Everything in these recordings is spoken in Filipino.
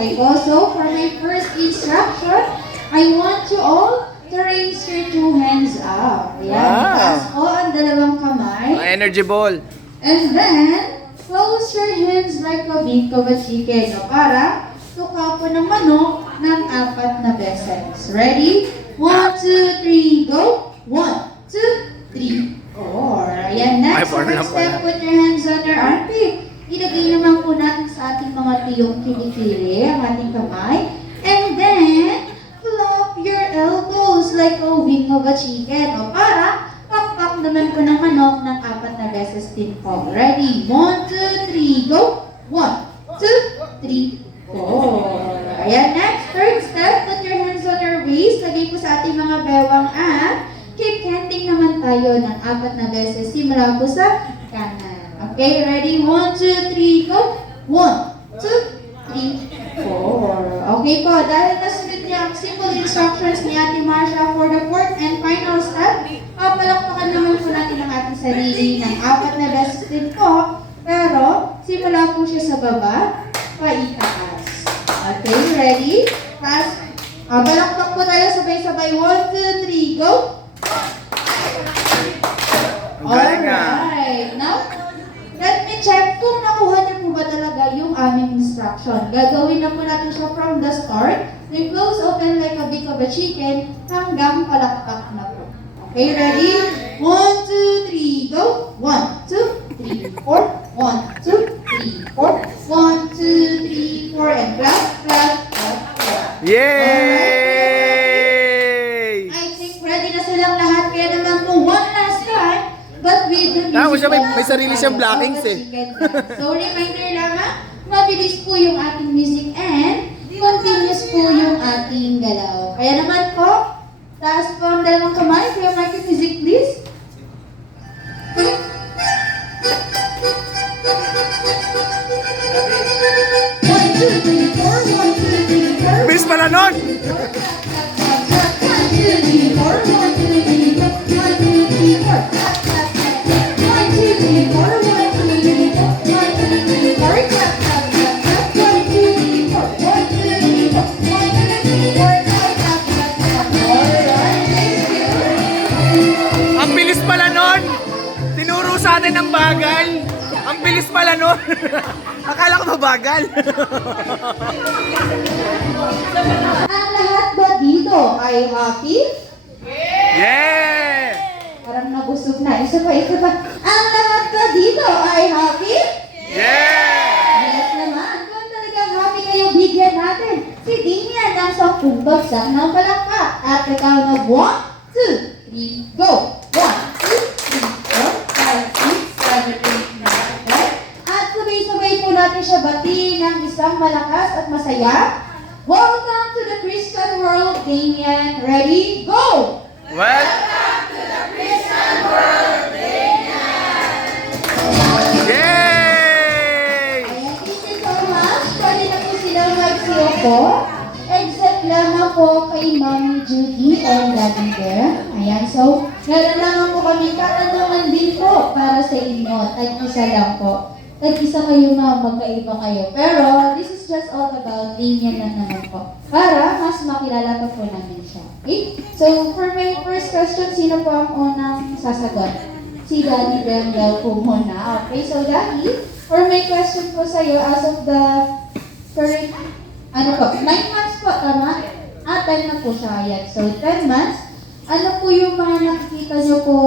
Okay, also for my first instruction, I want you all to raise your two hands up. Ayan, itaas ko ang dalawang kamay. Energy ball. And then, close your hands like a beak of a chicken. No, para tuka po ng manok ng 4 na beses. Ready? 1, 2, 3, go! 1, 2, 3, 4. Ayan, next. First step, put your hands on your armpit. Ilagay naman po natin sa ating mga tiyong kilikili, ang ating kamay. And then, flop your elbows like a wing of a chicken. O para, pak-pak naman po ng manok ng 4 na beses din po. Ready? 1, 2, 3, go! 1, 2, 3, 4. Ayan, next. Third step, put your hands on your waist. Lagay po sa ating mga bewang at keep counting naman tayo ng 4 na beses. Simula po sa kanan. Okay, ready? 1, 2, 3, go! 1, 2, 3, 4. Okay po, dahil nasunod niya ang simple instructions ni Ate Marsha for the fourth and final step, palakpakan naman po natin ang ating sarili ng 4 na beses din po. Pero, simula po siya sa baba, paitaas. Okay, ready? Taas. Palakpak po tayo sabay-sabay. 1, 2, 3, go! Alright. Now, let me check kung nakuha niyo po ba talaga yung aming instruction. Gagawin na po natin siya from the start. Then close open like a beak of a chicken hanggang palakpak na po. Okay, ready? 1, 2, 3, go! 1, 2, 3, 4. 1, 2, 3, 4. 1, 2, 3, 4. And clap, clap, clap, clap. Yay! I think ready na silang lahat. Kaya naman po one last time. But with the music, may sarili siyang blockings eh. So reminder lang ha, mabilis po yung ating music and continuous po yung ating galaw. Kaya naman po, taas po ang dalawang kamay. Kaya market music please. One, two, three, four. 1, 2, 3, 4. Bilis pala nun! 1, 2, 3, 4. 1, 2, 3, 4. 1, 2, 3, 4. Ang bilis pala nun! Tinuro sa atin ang bagal! Ang bilis pala nun! Akala ko mabagal! Ang lahat ba dito ay happy? Yeah! Parang nabusog na. Isa pa. Ang lahat ba dito ay happy? Yeah! Yes naman. Kung talagang happy kayo, bigyan natin si Damian ng 10 bagsak ng palakpak. At the count of 1, 2, 3, go! 1, 2, 3, 4, 5, 6, 7, 8, 9, 10. At sabay-sabay po natin siya batiin ng isang malakas at masaya. Welcome to the Christian world, Damian. Ready? Go! Welcome to the Christian world, Damian! Yay! Ayan, thank you so much. Pwede na po silang mag-see po. Except lamang po kay Mommy Judy and Daddy Bear. Ayan, so meron naman po kami katanungan din po para sa inyo. Tag-isa lang po. Tag-isa kayo magkaiba kayo. Pero this is just all about Damian lang naman po. Para mas makilala pa po namin siya. Okay? So for my first question, sino po ang unang sasagot? Si Daddy Bear daw po muna. Okay, so Daddy, for my question po sa iyo, as of the current, 9 months po, tama? 10 na po siya. Ayan. So 10 months, ano po yung mga nakikita niyo po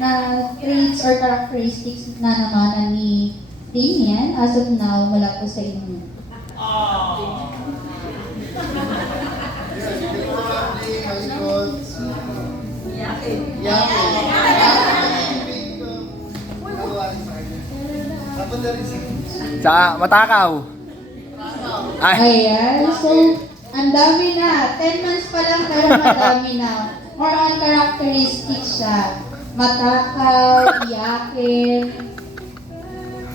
na traits or characteristics na namanan ni Damian as of now mula po sa inyo? Sa matakaw. Ay. Ayan. So, Ang dami na. 10 months pa lang pero madami na. More on characteristics siya. Matakaw, iyakin.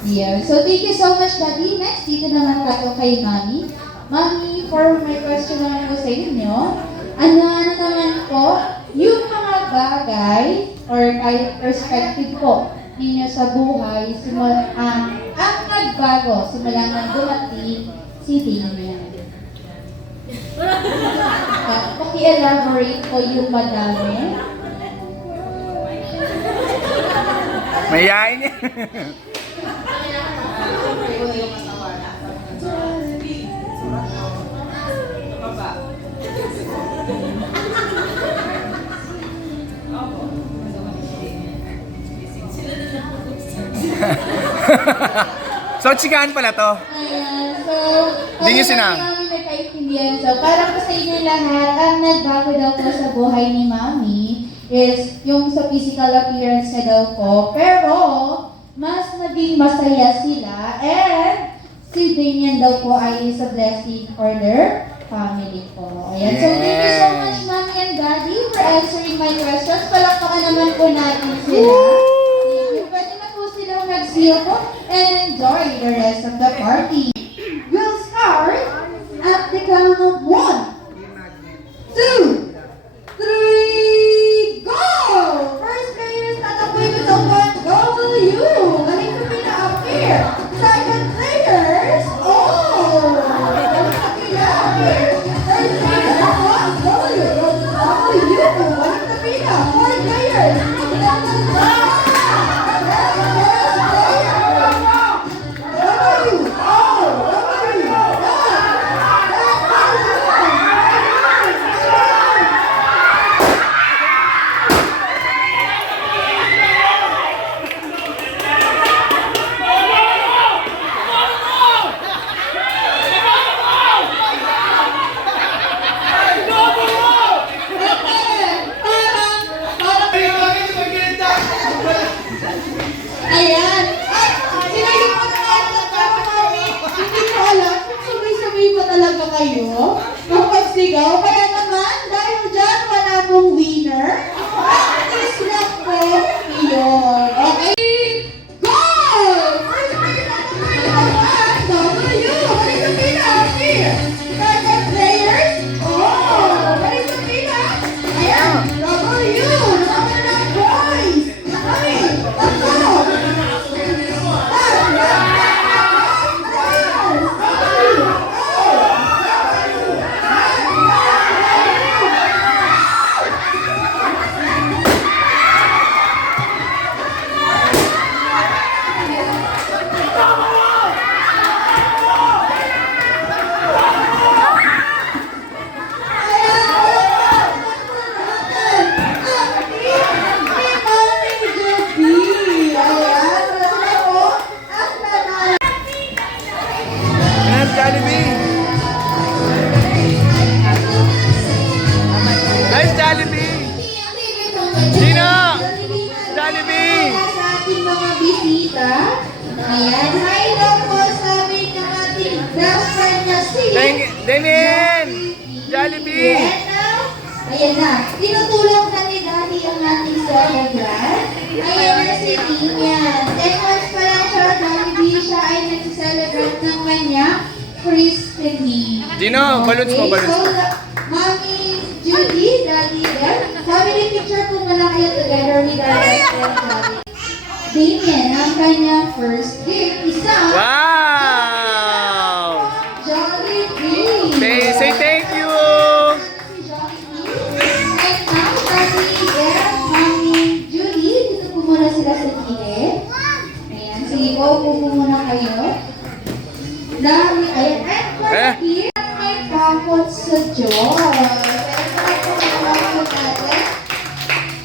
Yeah. So thank you so much, Daddy. Next, dito naman tayo kay Mami. Mami, for my question naman po sa inyo, ano naman po, yung mga bagay or kahit perspective po ninyo sa buhay, ang nagbago simula nang dumating si Damian. Paki-elaborate po yung madami. Mayayain niya. So, chikahan pala to. Ayan, so, Hindi niyo sinabi. Kami nagkaintindihan. So, para po sa inyo lahat, ang nagbago daw po sa buhay ni Mami is yung sa physical appearance niya daw po. Pero, mas naging masaya sila and si Damian daw po ay is a blessing for their family po. Ayan. So, thank you so much, Mommy and Daddy, for answering my questions. Palakpakan naman po natin sila. Thank you. Pwede na po silang mag-seal po and enjoy the rest of the party. We'll start at the count of 1, 2, 3, go! First players tatapoy ko sa W. Galing ko pina-appear. Second players, oh! Third players, W. Galing na pina. Fourth players, ayan. At sinabi ko na nga pero Mami, hindi ko alam kung sabay-sabay ba talaga kayo magpagsigaw. Kaya naman, dahil dyan, wala pong winner. Practice lang po iyon. Okay? Go! First player naman, W. Balik sa pila, here. Second players, oh! Balik sa pila. Ayan, W. Number ng boys. Kami, tatlo. Yes, Jollibee. Nice, Jollibee. Sino? Jollibee. Sa ating mga bisita. Ayan, hi daw po sa aming ating best friend na si Damian. Jollibee. Ayan na. Tinutulong na ni Daddy ang ating celebrant. Ayan na si Damian. 10 months pa lang siya, Jollibee. Siya ay nagsiselebrate ng kanya Christine. Gino, balloons mo, balloons. So, Mommy Judy, Daddy Dan. Family picture po muna kayo together with our best friend Daddy. Damian, ang kanyang first gift. Isang Wow! Jollibee. Say thank you. Si Jollibee. And now, Daddy Dan, Mommy Judy, dito po muna sila sa gilid. Ayan, sige po, upo muna kayo. Dami, ayan, and for the gift, may takot sa Diyos.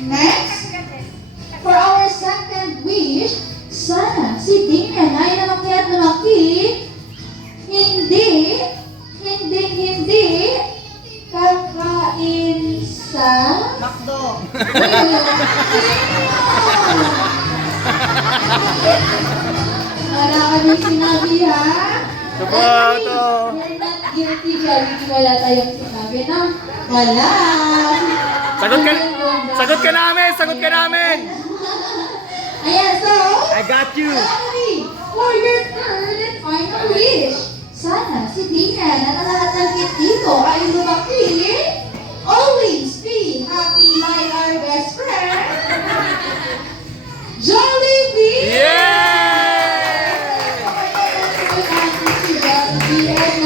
Next, for our second wish, sana si Damian ay lumaki, hindi kakain sa McDo. Wala kami sinabi ha? Suboto. We're not Guilty Jollibee, wala tayong sinabi na wala. Sagot ka namin, sagot ka namin. Ayan, so, I got you. finally, for your third and final wish, sana si Dina na lahat ng kit dito ay lumaki. Always be happy like our best friend, Jollibee! Yay! Si Jollibee and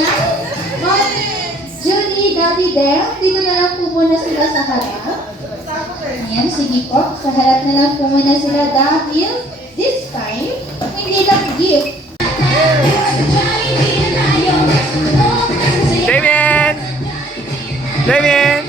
Mommy, Julie, Daddy Del, dito na lang po muna sila sa harap. Ayan, sige po, sa harap na lang po muna sila dahil this time, hindi lang gift. Damien! Damien!